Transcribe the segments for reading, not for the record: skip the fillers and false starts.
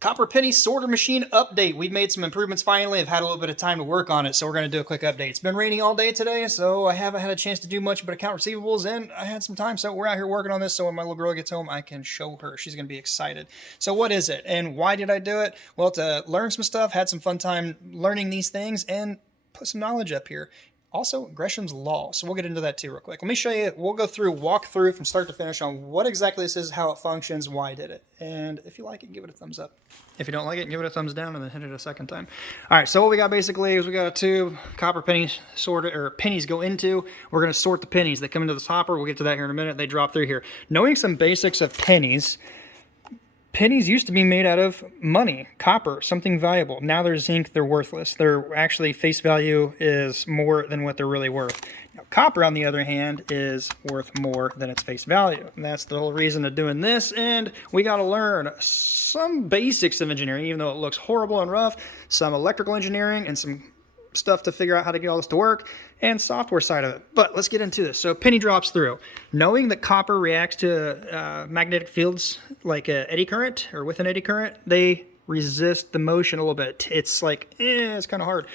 Copper penny sorter machine update. We've made some improvements finally. I've had a little bit of time to work on it, so we're going to do a quick update. It's been raining all day today, so I haven't had a chance to do much but account receivables, and I had some time, so we're out here working on this, so when my little girl gets home, I can show her. She's going to be excited. So what is it, and why did I do it? Well, to learn some stuff, had some fun time learning these things, and put some knowledge up here. Also, Gresham's law. So we'll get into that too real quick. Let me show you, we'll walk through from start to finish on what exactly this is, how it functions, why I did it. And if you like it, give it a thumbs up. If you don't like it, give it a thumbs down and then hit it a second time. All right, so what we got basically is we got a tube, copper pennies sorted, or pennies go into. We're gonna sort the pennies. They come into this hopper. We'll get to that here in a minute. They drop through here. Knowing some basics of pennies, pennies used to be made out of money, copper, something valuable. Now they're zinc, they're worthless. Their actually face value is more than what they're really worth. Now, copper, on the other hand, is worth more than its face value. And that's the whole reason of doing this, and we got to learn some basics of engineering, even though it looks horrible and rough, some electrical engineering, and some stuff to figure out how to get all this to work, and software side of it. But let's get into this. So penny drops through. Knowing that copper reacts to magnetic fields like an eddy current, or with an eddy current, they resist the motion a little bit. It's like, it's kind of hard.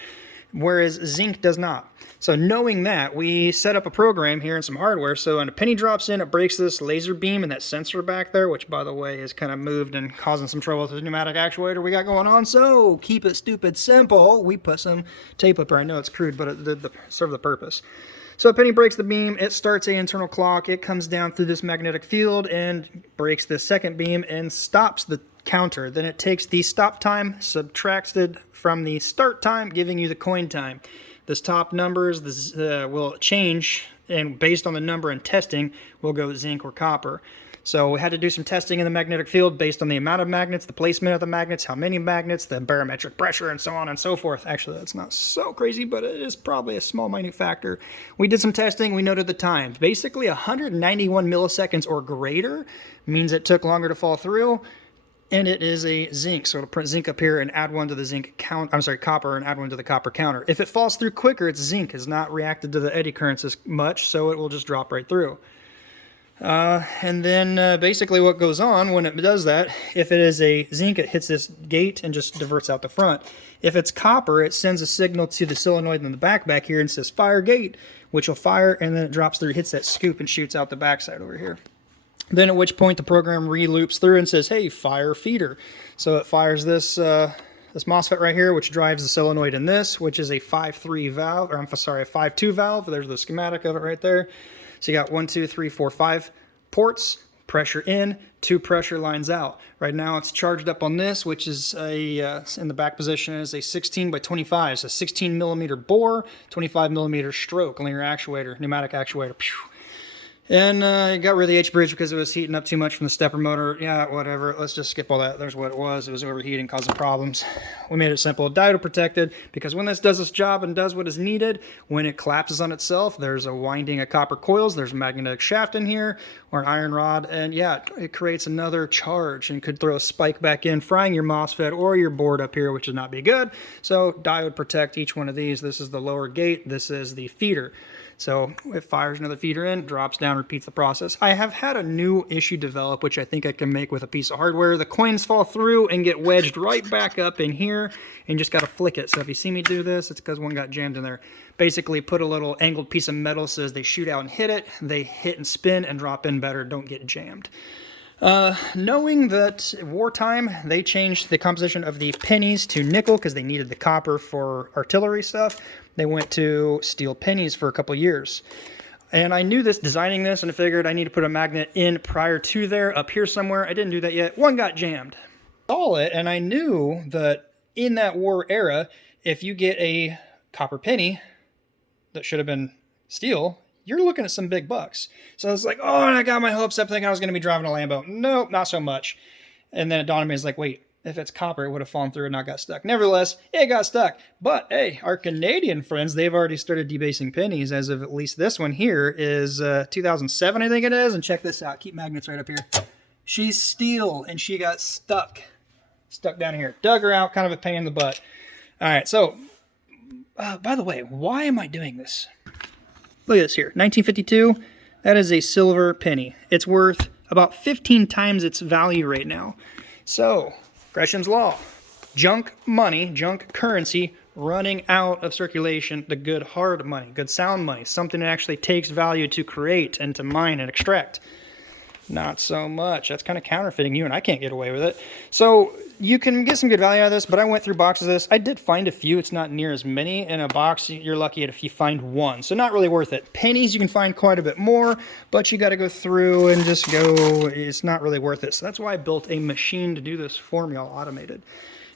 Whereas zinc does not. So knowing that, we set up a program here and some hardware. So when a penny drops in, it breaks this laser beam and that sensor back there, which by the way is kind of moved and causing some trouble with the pneumatic actuator we got going on. So keep it stupid simple. We put some tape up there. I know it's crude, but it did serve the purpose. So a penny breaks the beam, it starts an internal clock, it comes down through this magnetic field and breaks the second beam and stops the counter. Then it takes the stop time, subtracted from the start time, giving you the coin time. This top numbers will change, and based on the number and testing, we'll go zinc or copper. So we had to do some testing in the magnetic field based on the amount of magnets, the placement of the magnets, how many magnets, the barometric pressure, and so on and so forth. Actually, that's not so crazy, but it is probably a small, minute factor. We did some testing. We noted the times. Basically, 191 milliseconds or greater means it took longer to fall through, and it is a zinc. So it'll print zinc up here and add one to the zinc count. I'm sorry, copper, and add one to the copper counter. If it falls through quicker, it's zinc. Has not reacted to the eddy currents as much, so it will just drop right through. And then basically what goes on when it does that, if it is a zinc, it hits this gate and just diverts out the front. If it's copper, it sends a signal to the solenoid in the back here and says fire gate, which will fire, and then it drops through, hits that scoop and shoots out the backside over here. Then at which point the program re-loops through and says, hey, fire feeder. So it fires this MOSFET right here, which drives the solenoid in this, which is a 5-3 valve, or I'm sorry, a 5-2 valve. There's the schematic of it right there. So you got 1, 2, 3, 4, 5 ports, pressure in, 2 pressure lines out. Right now it's charged up on this, which is in the back position is a 16 by 25. So 16 millimeter bore, 25 millimeter stroke, linear actuator, pneumatic actuator. Pew. And it got rid of the H-bridge because it was heating up too much from the stepper motor. Yeah, whatever. Let's just skip all that. There's what it was. It was overheating, causing problems. We made it simple. Diode protected, because when this does its job and does what is needed, when it collapses on itself, there's a winding of copper coils. There's a magnetic shaft in here, or an iron rod. And yeah, it creates another charge and could throw a spike back in, frying your MOSFET or your board up here, which would not be good. So diode protect each one of these. This is the lower gate. This is the feeder. So it fires another feeder in, drops down, repeats the process. I have had a new issue develop, which I think I can make with a piece of hardware. The coins fall through and get wedged right back up in here, and just got to flick it. So if you see me do this, it's because one got jammed in there. Basically put a little angled piece of metal so as they shoot out and hit it, they hit and spin and drop in better, don't get jammed. Knowing that wartime, they changed the composition of the pennies to nickel because they needed the copper for artillery stuff. They went to steel pennies for a couple years. And I knew this designing this, and I figured I need to put a magnet in prior to there, up here somewhere. I didn't do that yet. One got jammed. Saw it, and I knew that in that war era, if you get a copper penny that should have been steel, you're looking at some big bucks. So I was like, oh, and I got my hopes up thinking I was going to be driving a Lambo. Nope, not so much. And then it dawned on me, it's like, wait, if it's copper, it would have fallen through and not got stuck. Nevertheless, it got stuck. But hey, our Canadian friends, they've already started debasing pennies, as of at least this one here is 2007, I think it is. And check this out. Keep magnets right up here. She's steel, and she got stuck down here. Dug her out, kind of a pain in the butt. All right, so by the way, why am I doing this? Look at this here, 1952, that is a silver penny. It's worth about 15 times its value right now. So Gresham's law. Junk money, junk currency running out of circulation. The good hard money, good sound money, something that actually takes value to create and to mine and extract. Not so much. That's kind of counterfeiting you, and I can't get away with it. So you can get some good value out of this, but I went through boxes of this. I did find a few. It's not near as many. In a box, you're lucky if you find one. So not really worth it. Pennies, you can find quite a bit more, but you got to go through and just go. It's not really worth it. So that's why I built a machine to do this for me, all automated.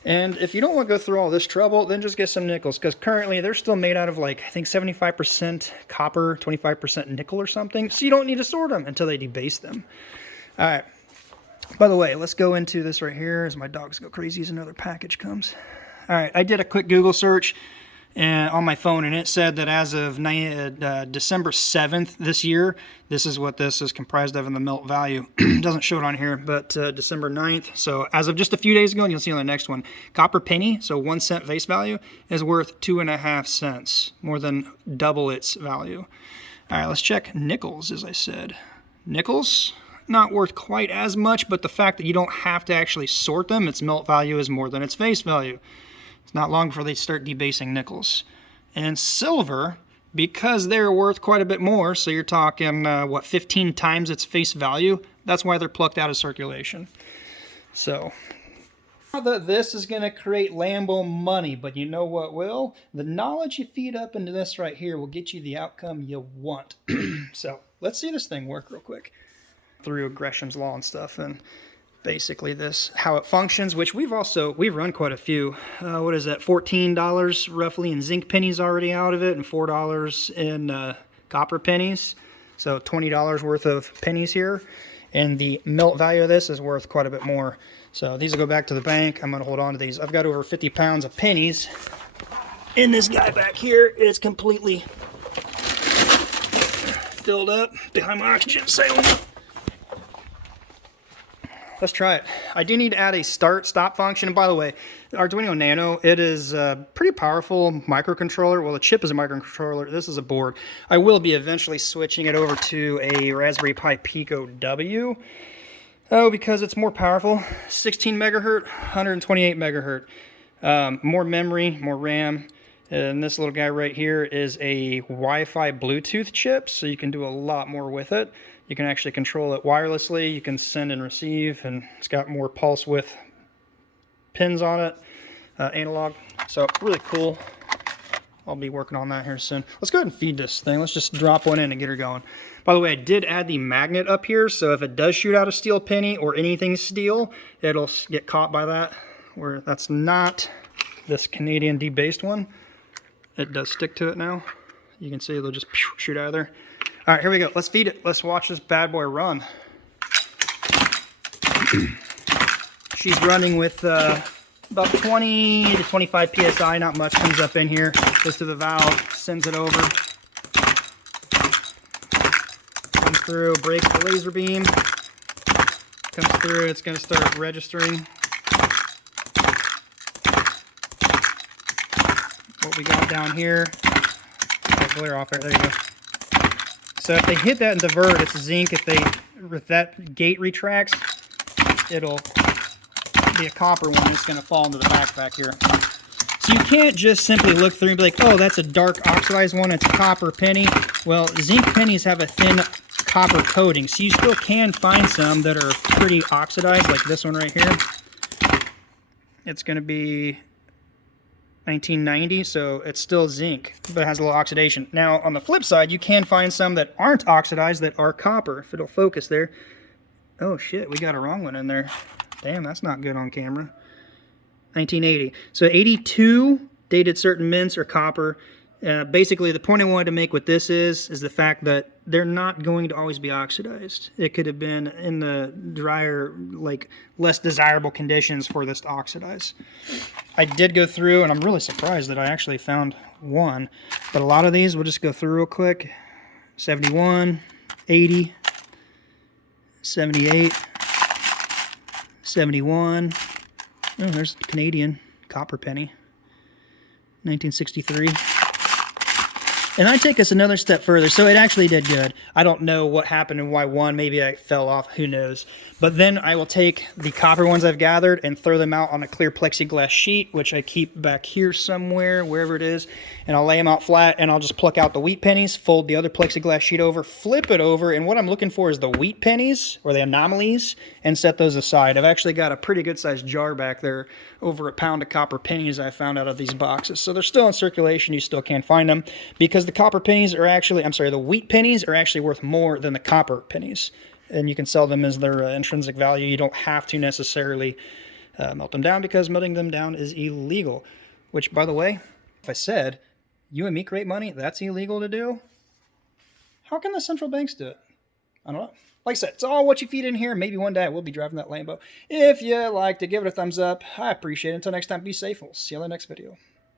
And if you don't want to go through all this trouble, then just get some nickels, because currently they're still made out of, like, I think 75% copper, 25% nickel or something, so you don't need to sort them until they debase them. All right. By the way, let's go into this right here as my dogs go crazy as another package comes. All right, I did a quick Google search on my phone, and it said that as of December 7th this year, this is what this is comprised of in the melt value. It doesn't show it on here, but December 9th, so as of just a few days ago, and you'll see on the next one, copper penny, so 1 cent face value, is worth 2.5 cents, more than double its value. All right, let's check nickels, as I said. Nickels, not worth quite as much, but the fact that you don't have to actually sort them, its melt value is more than its face value. It's not long before they start debasing nickels. And silver, because they're worth quite a bit more, so you're talking, 15 times its face value, that's why they're plucked out of circulation. So, not that this is going to create Lambo money, but you know what will? The knowledge you feed up into this right here will get you the outcome you want. So, let's see this thing work real quick. Through Gresham's law and stuff, and basically this, how it functions, which we've run quite a few. What is that, $14 roughly in zinc pennies already out of it, and $4 in copper pennies. So $20 worth of pennies here. And the melt value of this is worth quite a bit more. So these will go back to the bank. I'm going to hold on to these. I've got over 50 pounds of pennies in this guy back here. It's completely filled up behind my oxygen cylinder. Let's try it. I do need to add a start-stop function. And by the way, the Arduino Nano, it is a pretty powerful microcontroller. Well, the chip is a microcontroller. This is a board. I will be eventually switching it over to a Raspberry Pi Pico W. Oh, because it's more powerful. 16 megahertz, 128 megahertz. More memory, more RAM. And this little guy right here is a Wi-Fi Bluetooth chip, so you can do a lot more with it. You can actually control it wirelessly. You can send and receive, and it's got more pulse width pins on it, analog. So really cool. I'll be working on that here soon. Let's go ahead and feed this thing. Let's just drop one in and get her going. By the way, I did add the magnet up here, so if it does shoot out a steel penny or anything steel, it'll get caught by that. Where that's not this Canadian debased one. It does stick to it now. You can see it'll just shoot out of there. All right, here we go. Let's feed it. Let's watch this bad boy run. She's running with about 20 to 25 PSI, not much. Comes up in here, goes to the valve, sends it over. Comes through, breaks the laser beam. Comes through, it's going to start registering what we got down here. Glare off there, there you go. So if they hit that and divert, it's zinc. If that gate retracts, it'll be a copper one. It's going to fall into the backpack here. So you can't just simply look through and be like, oh, that's a dark oxidized one. It's a copper penny. Well, zinc pennies have a thin copper coating, so you still can find some that are pretty oxidized, like this one right here. It's going to be 1990, so it's still zinc, but it has a little oxidation. Now, on the flip side, you can find some that aren't oxidized that are copper, if it'll focus there. Oh shit, we got a wrong one in there. Damn, that's not good on camera. 1980. So 82 dated certain mints are copper. Basically, the point I wanted to make with this is the fact that they're not going to always be oxidized. It could have been in the drier, like, less desirable conditions for this to oxidize. I did go through, and I'm really surprised that I actually found one, but a lot of these, we'll just go through real quick. 71, 80, 78, 71. Oh, there's Canadian copper penny. 1963. And I take us another step further. So it actually did good. I don't know what happened and why one. Maybe I fell off. Who knows? But then I will take the copper ones I've gathered and throw them out on a clear plexiglass sheet, which I keep back here somewhere, wherever it is. And I'll lay them out flat, and I'll just pluck out the wheat pennies, fold the other plexiglass sheet over, flip it over, and what I'm looking for is the wheat pennies, or the anomalies, and set those aside. I've actually got a pretty good-sized jar back there, over a pound of copper pennies I found out of these boxes. So they're still in circulation. You still can't find them, because the copper pennies are actually, the wheat pennies are actually worth more than the copper pennies. And you can sell them as their intrinsic value. You don't have to necessarily melt them down, because melting them down is illegal. Which, by the way, if I said you and me create money, that's illegal to do, how can the central banks do it? I don't know. Like I said, it's all what you feed in here. Maybe one day I will be driving that Lambo. If you liked it, give it a thumbs up. I appreciate it. Until next time, be safe. We'll see you in the next video.